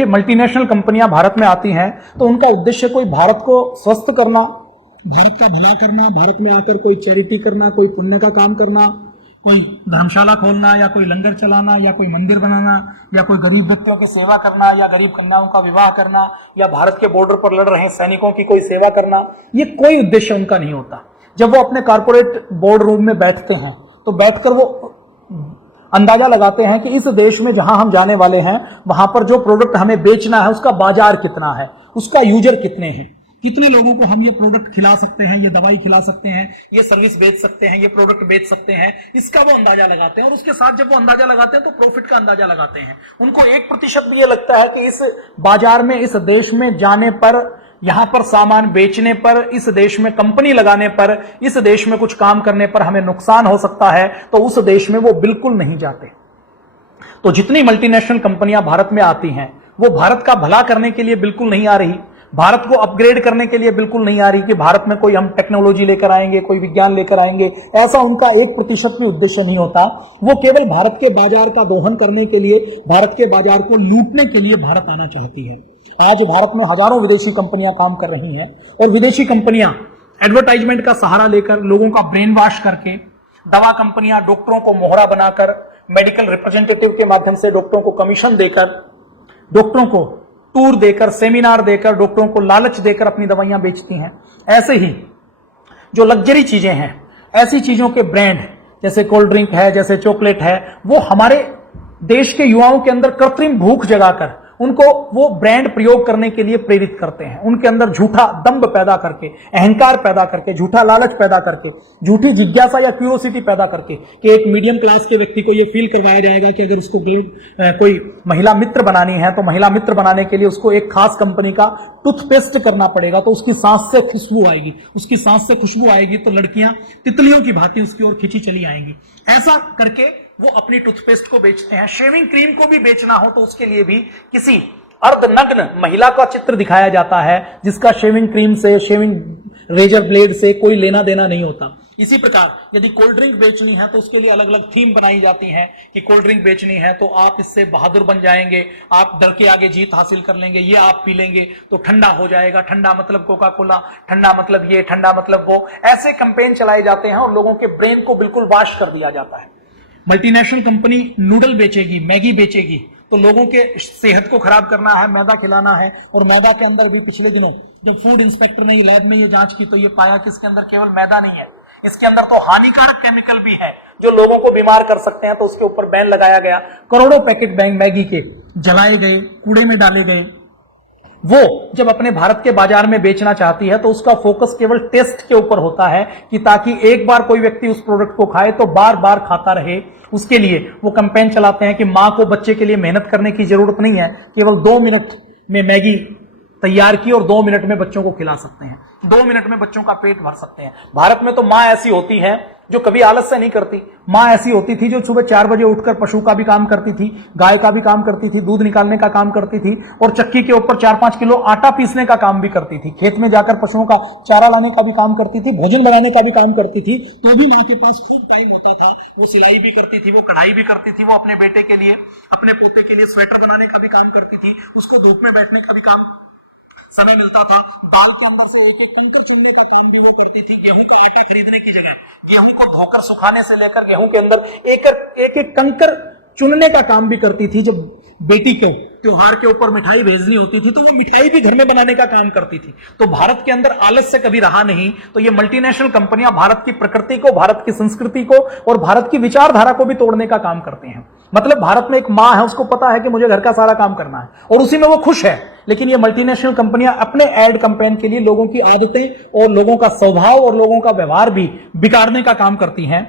देखिए, मल्टीनेशनल कंपनियां भारत में आती हैं तो उनका उद्देश्य कोई भारत को स्वस्थ करना, भारत का भला करना, भारत में आकर कोई चैरिटी करना, कोई पुण्य का काम करना, कोई धर्मशाला खोलना या कोई लंगर चलाना या कोई मंदिर बनाना या कोई गरीब व्यक्तियों की सेवा करना या गरीब कन्याओं का विवाह करना या भारत के बॉर्डर पर लड़ रहे सैनिकों की कोई सेवा करना, ये कोई उद्देश्य उनका नहीं होता। जब वो अपने कारपोरेट बोर्ड रूम में बैठते हैं तो बैठकर वो अंदाजा लगाते हैं कि इस देश में जहां हम जाने वाले हैं वहां पर जो प्रोडक्ट हमें बेचना है उसका बाजार कितना है, उसका यूजर कितने हैं, कितने लोगों को हम ये प्रोडक्ट खिला सकते हैं, ये दवाई खिला सकते हैं, ये सर्विस बेच सकते हैं, ये प्रोडक्ट बेच सकते हैं, इसका वो अंदाजा लगाते हैं। और उसके साथ जब वो अंदाजा लगाते हैं तो प्रॉफिट का अंदाजा लगाते हैं। उनको 1% भी ये लगता है कि इस बाजार में, इस देश में जाने पर, यहां पर सामान बेचने पर, इस देश में कंपनी लगाने पर, इस देश में कुछ काम करने पर हमें नुकसान हो सकता है, तो उस देश में वो बिल्कुल नहीं जाते। तो जितनी मल्टीनेशनल कंपनियां भारत में आती हैं वो भारत का भला करने के लिए बिल्कुल नहीं आ रही, भारत को अपग्रेड करने के लिए बिल्कुल नहीं आ रही कि भारत में कोई हम टेक्नोलॉजी लेकर आएंगे, कोई विज्ञान लेकर आएंगे। ऐसा उनका 1% भी उद्देश्य नहीं होता। वो केवल भारत के बाजार का दोहन करने के लिए, भारत के बाजार को लूटने के लिए भारत आना चाहती है। आज भारत में हजारों विदेशी कंपनियां काम कर रही हैं और विदेशी कंपनियां एडवर्टाइजमेंट का सहारा लेकर, लोगों का ब्रेन वॉश करके, दवा कंपनियां डॉक्टरों को मोहरा बनाकर, मेडिकल रिप्रेजेंटेटिव के माध्यम से डॉक्टरों को कमीशन देकर, डॉक्टरों को टूर देकर, सेमिनार देकर, डॉक्टरों को लालच देकर अपनी दवाइयां बेचती हैं। ऐसे ही जो लग्जरी चीजें हैं, ऐसी चीजों के ब्रांड जैसे कोल्ड ड्रिंक है, जैसे चॉकलेट है, वो हमारे देश के युवाओं के अंदर कृत्रिम भूख जगाकर उनको वो ब्रांड प्रयोग करने के लिए प्रेरित करते हैं। उनके अंदर झूठा दंभ पैदा करके, अहंकार पैदा करके, झूठा लालच पैदा करके, झूठी जिज्ञासा या क्यूरियोसिटी पैदा करके कि एक मीडियम क्लास के व्यक्ति को ये फील करवाया जाएगा कि अगर उसको कोई महिला मित्र बनानी है तो महिला मित्र बनाने के लिए उसको एक खास कंपनी का टूथपेस्ट करना पड़ेगा, तो उसकी सांस से खुशबू आएगी, उसकी सांस से खुशबू आएगी तो लड़कियां तितलियों की भांति उसकी ओर खिंची चली आएंगी। ऐसा करके वो अपनी टूथपेस्ट को बेचते हैं। शेविंग क्रीम को भी बेचना हो तो उसके लिए भी किसी अर्धनग्न महिला का चित्र दिखाया जाता है जिसका शेविंग क्रीम से, शेविंग रेजर ब्लेड से कोई लेना देना नहीं होता। इसी प्रकार यदि कोल्ड ड्रिंक बेचनी है तो उसके लिए अलग अलग थीम बनाई जाती है कि कोल्ड ड्रिंक बेचनी है तो आप इससे बहादुर बन जाएंगे, आप डर के आगे जीत हासिल कर लेंगे, ये आप पी लेंगे तो ठंडा हो जाएगा, ठंडा मतलब कोका कोला, ठंडा मतलब ये, ठंडा मतलब वो। ऐसे कैंपेन चलाए जाते हैं और लोगों के ब्रेन को बिल्कुल वॉश कर दिया जाता है। मल्टीनेशनल कंपनी नूडल बेचेगी, मैगी बेचेगी, तो लोगों के सेहत को खराब करना है, मैदा खिलाना है। और मैदा के अंदर भी पिछले दिनों जब फूड इंस्पेक्टर ने लैब में ये जांच की तो ये पाया कि इसके अंदर केवल मैदा नहीं है, इसके अंदर तो हानिकारक केमिकल भी है जो लोगों को बीमार कर सकते हैं। तो उसके ऊपर बैन लगाया गया। करोड़ों पैकेट मैगी के जलाए गए, कूड़े में डाले गए। वो जब अपने भारत के बाजार में बेचना चाहती है तो उसका फोकस केवल टेस्ट के ऊपर होता है कि ताकि एक बार कोई व्यक्ति उस प्रोडक्ट को खाए तो बार बार खाता रहे। उसके लिए वो कैंपेन चलाते हैं कि मां को बच्चे के लिए मेहनत करने की जरूरत नहीं है, केवल 2 मिनट में मैगी तैयार की और 2 मिनट में बच्चों को खिला सकते हैं, 2 मिनट में बच्चों का पेट भर सकते हैं। भारत में तो मां ऐसी होती है जो कभी आलस्य नहीं करती। मां ऐसी होती थी जो सुबह 4 बजे उठकर पशु का भी काम करती थी, गाय का भी काम करती थी, दूध निकालने का काम करती थी और चक्की के ऊपर 4-5 किलो आटा पीसने का काम भी करती थी। खेत में जाकर पशुओं का चारा लाने का भी काम करती थी, भोजन बनाने का भी काम करती थी। तो भी मां के पास खूब टाइम होता था। वो सिलाई भी करती थी, वो कढ़ाई भी करती थी, वो अपने बेटे के लिए, अपने पोते के लिए स्वेटर बनाने का भी काम करती थी, उसको धूप में बैठने का भी काम समय मिलता था। दाल के अंदर से एक एक कंकर चुनने का काम भी वो करती थी। गेहूं का आटा खरीदने की जगह गेहूं को धोकर सुखाने से लेकर गेहूं के अंदर एक एक कंकर चुनने का काम भी करती थी। जब बेटी को त्योहार के ऊपर मिठाई भेजनी होती थी तो वो मिठाई भी घर में बनाने का काम करती थी। तो भारत के अंदर आलस्य कभी रहा नहीं। तो ये मल्टीनेशनल कंपनियां भारत की प्रकृति को, भारत की संस्कृति को और भारत की विचारधारा को भी तोड़ने का काम करते हैं। मतलब भारत में एक मां है, उसको पता है कि मुझे घर का सारा काम करना है और उसी में वो खुश है। लेकिन ये मल्टीनेशनल कंपनियां अपने एड कैंपेन के लिए लोगों की आदतें और लोगों का स्वभाव और लोगों का व्यवहार भी बिगाड़ने का काम करती हैं।